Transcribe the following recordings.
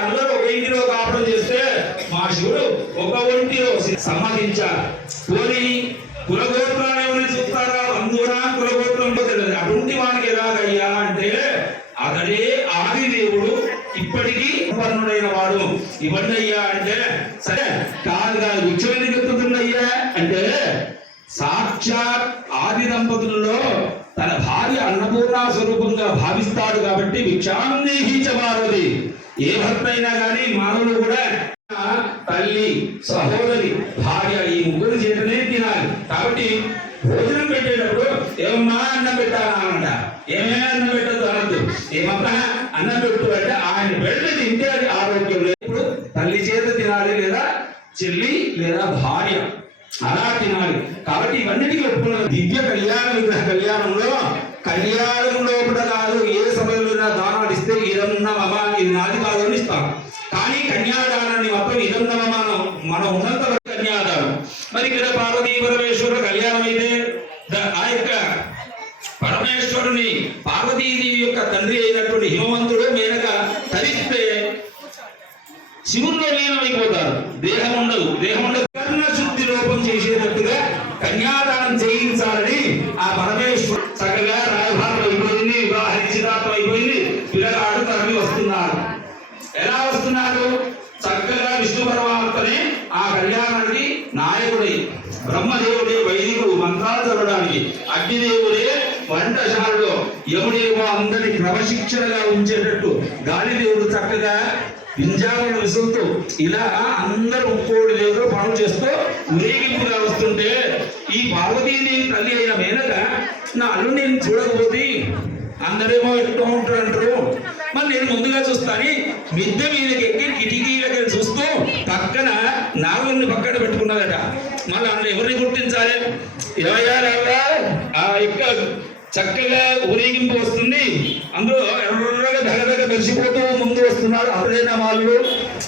అందరూ ఒక ఇంటిలో కాపురం చేస్తే మా శివుడు ఒక ఒంటిలో సమ్మతించారు. పోనీ కులగోత్రాన్ని ఎవరిని చూస్తారా? అందున కులగోత్రం తెలియదు. అటువంటి వానికి ఎలాగయ్యా అంటే అతడే ఆది దేవుడు, ఇప్పటికీ పర్ణుడైన వాడు. ఇవన్నీ అయ్యా అంటే సరే కాదు కాదు వృక్షం ఎందుకు ఎత్తుతుందయ్యా అంటే సాక్షాత్ ఆది దంపతులలో తన భార్య అన్నపూర్ణ స్వరూపంగా భావిస్తాడు కాబట్టి భిక్షాందేహించబారది. ఏ భర్త అయినా కానీ మానవుడు కూడా తల్లి, సహోదరి, భార్య ఈ ముగ్గురు చేతనే తినాలి. కాబట్టి భోజనం పెట్టేటప్పుడు ఏమమ్మా అన్నం పెట్టాలా అనంట, ఏమే అన్నం పెట్టద్దు అనద్దు. ఏమమ్మా అన్నం పెట్టు అంటే ఆయన పెడితే తింటే అది ఆరోగ్యం లేదు. ఇప్పుడు తల్లి చేత తినాలి, లేదా చెల్లి లేదా భార్య అలా తినాలి. కాబట్టి ఇవన్నిటికీ ఒప్పుకున్న దివ్య కళ్యాణ విగ్రహ కళ్యాణంలో కూడా కాదు, ఏ సమయంలో దానాలు ఇస్తే ఇదన్నమమ ఇది నాది కాదు అని ఇస్తాం. కానీ కన్యాదానాన్ని మాత్రం ఇదన్నమమ మనం ఉన్నంత వరకు కన్యాదానం. మరి ఇక్కడ పార్వతీ పరమేశ్వరుల కళ్యాణం అయితే ఆ యొక్క పరమేశ్వరుని పార్వతీదేవి యొక్క తండ్రి అయినటువంటి హిమవంతుడు మేనక తరిస్తే శివుల్లో లీనమైపోతారు. దేహం ఉండదు. కర్ణ శుద్ధి లోపం చేసేటట్టుగా కన్యాదానం చేయించాలని ఆ పరమేశ్వరుడు చక్కగా రాయభారం అయిపోయింది, వివాహ నిశ్చితార్థం అయిపోయింది, పిల్లగాడు తరలి వస్తున్నారు. ఎలా వస్తున్నారు? చక్కగా విష్ణు పరమాత్మనే ఆ కళ్యాణానికి నాయకుడై, బ్రహ్మదేవుడే వైదికుడు మంత్రాలు చదవడానికి, అగ్నిదేవుడే వంటశాలలో, యముడేమో అందరినీ క్రమశిక్షణగా ఉంచేటట్టు, గాలిదేవుడు చక్కగా పింజాలను విసురుతూ ఇలా అందరూ ఉక్కోడి దేవుడు పనులు చేస్తూ ఊరేగింపుగా వస్తుంటే ఈ పార్వతీదేవి తల్లి అయిన మేనక నా అల్లు నేను చూడకపోతే అందరేమో ఎట్లా ఉంటారంటారు, మరి నేను ముందుగా చూస్తాను మిద్దె మీదకి ఎక్కి కిటికీలకి చూస్తూ పక్కన నాగుల్ని పక్కన పెట్టుకున్నదట. మళ్ళీ అందులో ఎవరిని గుర్తించాలి? ఆ యొక్క చక్కగా ఊరేగింపు వస్తుంది, అందులో ఎర్రగా దగదగ మెరిసిపోతూ ముందు వస్తున్నాడు. అప్పుడైనా వాళ్ళు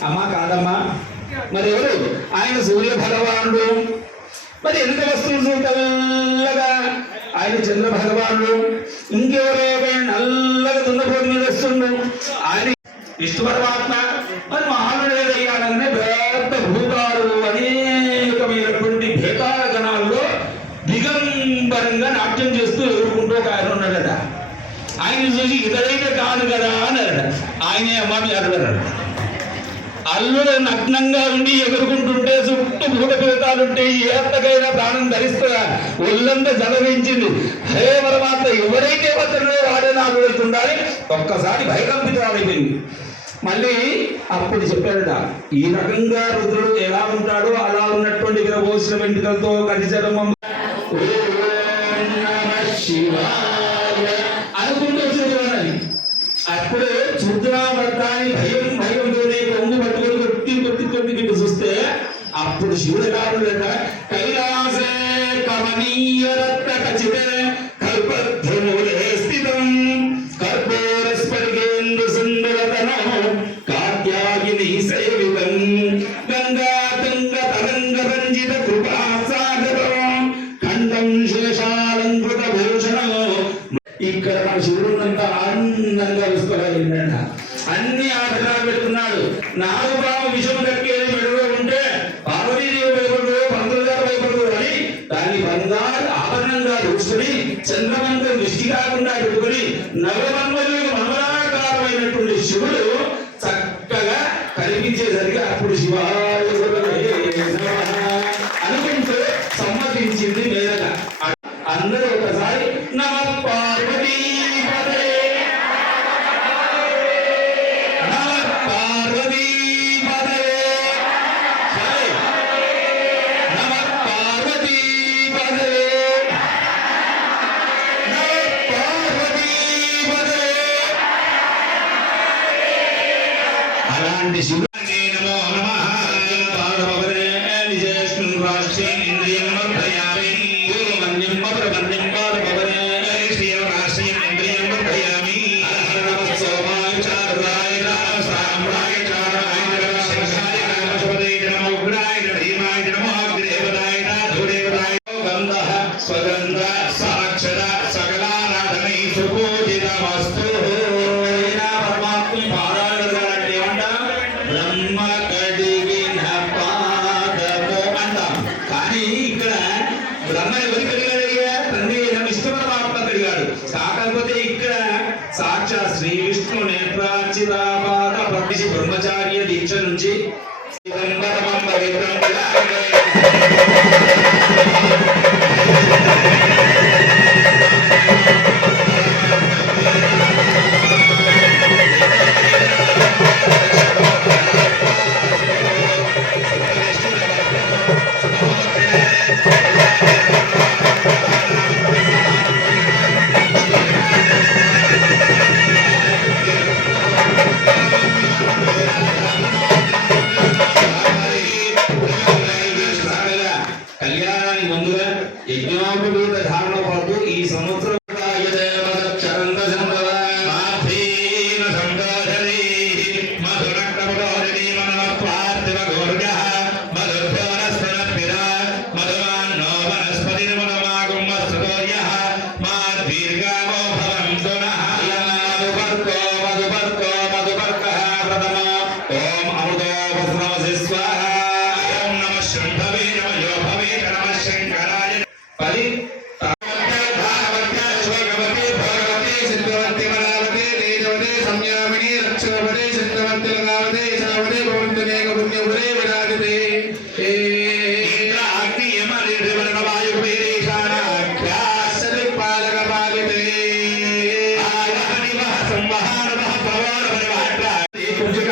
అమ్మ కాదమ్మా, మరి ఎవరు? ఆయన సూర్య భగవానుడు. మరి ఎంత వస్తుంది తెల్లగా? ఆయన చంద్ర భగవానుడు. ఇంకెవరో నల్లగా దున్నపోతు మీద వస్తుండు, ఆయన విష్ణు పరమాత్మ. మరి మహానుడు ఏదయ్యాడనే పెద్ద భూతాలు అనేకమైనటువంటి భేతాల గణాల్లో దిగంబరంగా నాట్యం చేస్తూ ఎదుర్కొంటూ ఒక ఆయన ఉన్నాడట. ఆయన చూసి ఇతడైతే కాదు కదా అన్నారట. ఆయనే అమ్మ మీ అల్లుడు. అల్లుడు నగ్నంగా ఉండి ఎగురుకుంటుంటే చుట్టూ భూత పేతాలుంటే ఏత్తకైనా ప్రాణం ధరిస్తుందా? ఒళ్ళంతా జలవించింది. హే పరమాత్మ, ఎవరైతే వద్దరో వాడే నాకు వెళ్తుండాలి. ఒక్కసారి భయకంపితురాలైపోయింది. మళ్ళీ అప్పుడు చెప్పాడట, ఈ రకంగా రుద్రుడు ఎలా ఉంటాడో అలా ఉన్నటువంటి విరబోసిన వెంట్రుకలతో కరిచరమం అనుకుంటూ చూడాలి. అప్పుడు చూద్దామని భయంతోనే కొంగు పట్టుకొని కొట్టి చూస్తే అప్పుడు శివుడు కాదుట కైలాసే కమనీయ రత్న ఖచ్చిత కల్పధ్రుములే స్థితం కర్పూర స్ఫటికేందు సుందరతనం కాత్యాయని సేవితం గంగా తుంగ తరంగ రంజిత కృపా సాగరం ఖండం శేషాలంకృత భూషణం. ఇక్కడ మన శివుడున్నంత ఆనందంగా చూసుకోగలిగిన అన్ని ఆటలు పెట్టుకున్నాడు. నాలుగు పాము విషం కక్కే మెడలో ఉంటే పార్వతీదేవి భయపడు, పంతులు గారు భయపడు అని దాన్ని బంగారు ఆభరణంగా చూసుకుని చంద్రమంత్రం దృష్టి కాకుండా పెట్టుకుని నవమన్మయులకు మంగళాకారమైనటువంటి శివుడు చక్కగా కనిపించేసరికి అప్పుడు శివాయ అనుకుంటూ సమ్మతించింది మేనక. అందరూ ఒకసారి నమ పార్వతీ పదే నమ పార్వతీ పదే నమ పార్వతీ పదే నమ పార్వతీ పదే. అలాంటి శివ నమో నమః పార్వతే నిజేష్ణు రాష్ట్రే ఇంద్రియం వర్ధయామి పూర్వమన్యం పరమన్యం పార్వతే శ్రీయ రాష్ట్రే ఇంద్రియం వర్ధయామి నమః సోమాయ చారాయ సామ్రాయ చారాయ శివశాయ కామశపదే నమో ఉగ్రాయ భీమాయ నమో అగ్నిదేవతాయ ధూదేవతాయ గంధః స్వగంధ సాక్షర సకలారాధనై సుపూజితమస్తు. పరమాత్మ నుంచి కళ్యాణానికి ముందుగా యజ్ఞోపవీత ధారణ పాటు ఈ సంవత్సరం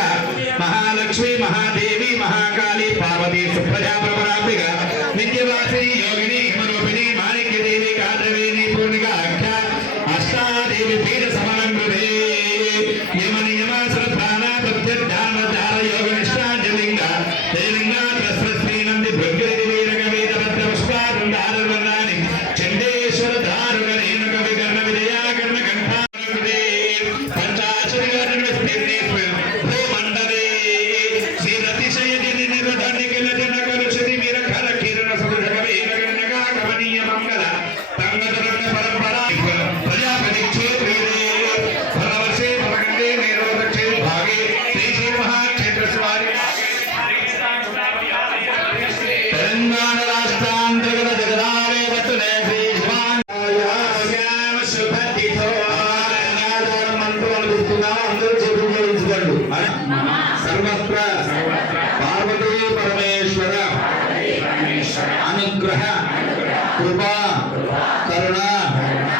महालक्ष्मी महादेवी महाकाली पार्वती सुप्रजा प्रपरांबिका नित्यवासी योगिनी हिमरूपिणी माणिक्य देवी काद्रवेणी पूर्णिका आख्या अष्टादेवी पीठ समलंकृते यम नियमासन प्राणा प्रत्यध्यान धार योग निष्ठांजलिंगा देलिंगा प्रस्वस्ति नंदी भृगृति वीरक वेद पत्र पुष्पारुण धार वर्णानि चंडेश्वर धारुक रेणुक विकर्ण विजया कर्ण कंठा पंचाशरी वर्ण स्थिति सर्वत्र पार्वती परमेश्वर अनुग्रह कृपा करुणा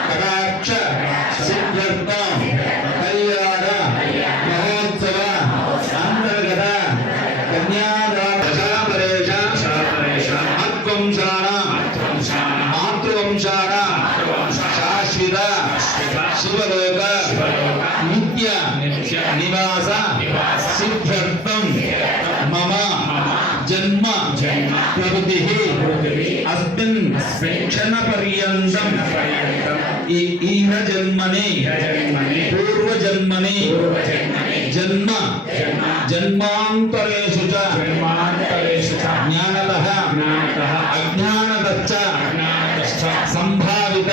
कटाक्ष सिद्ध्यर्थम कल्याण महोत्सव अंतर्गत कन्यादान मातृवंशानां शाश्वत शिवलोक नित्य निवास सिद्ध्यर्थम मम जन्म प्रवृत्तिः अस्मिन् क्षण पर्यन्तं ईह जन्मने पूर्व जन्मने जन्म जन्मान्तरेषु च ज्ञानतः अज्ञानतश्च संभावित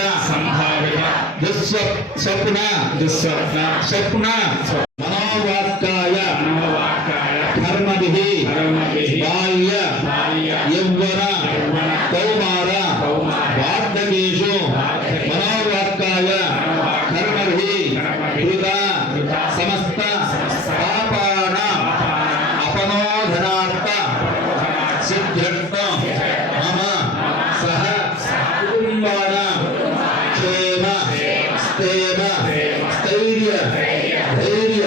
दुःस्वप्न मनोवाक्काय धर्मभिः बाल्य यौवन कौमार वार्धकेषु मनोवाक्काय धर्मभिः कृता समस्त पापानां अपनोधनार्थ सिद्ध्यर्थं मम सह कुटुम्बानां क्षेम स्थैर्य स्थैर्य धैर्य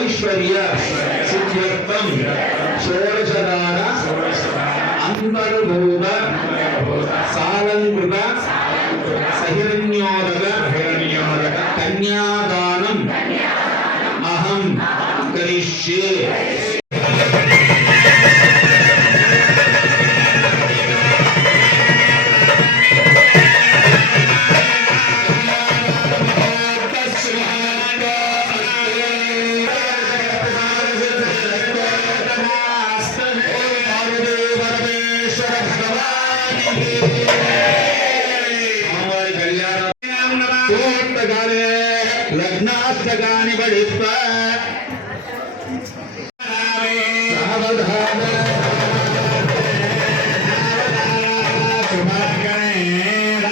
ऐश्वर्य सिद्ध्यर्थं षोडशदान अंतर्भूत सालंकृत सहिरण्योदक कन्यादानम् अहं करिष्ये। लग्नाष्टकानि पठित्वा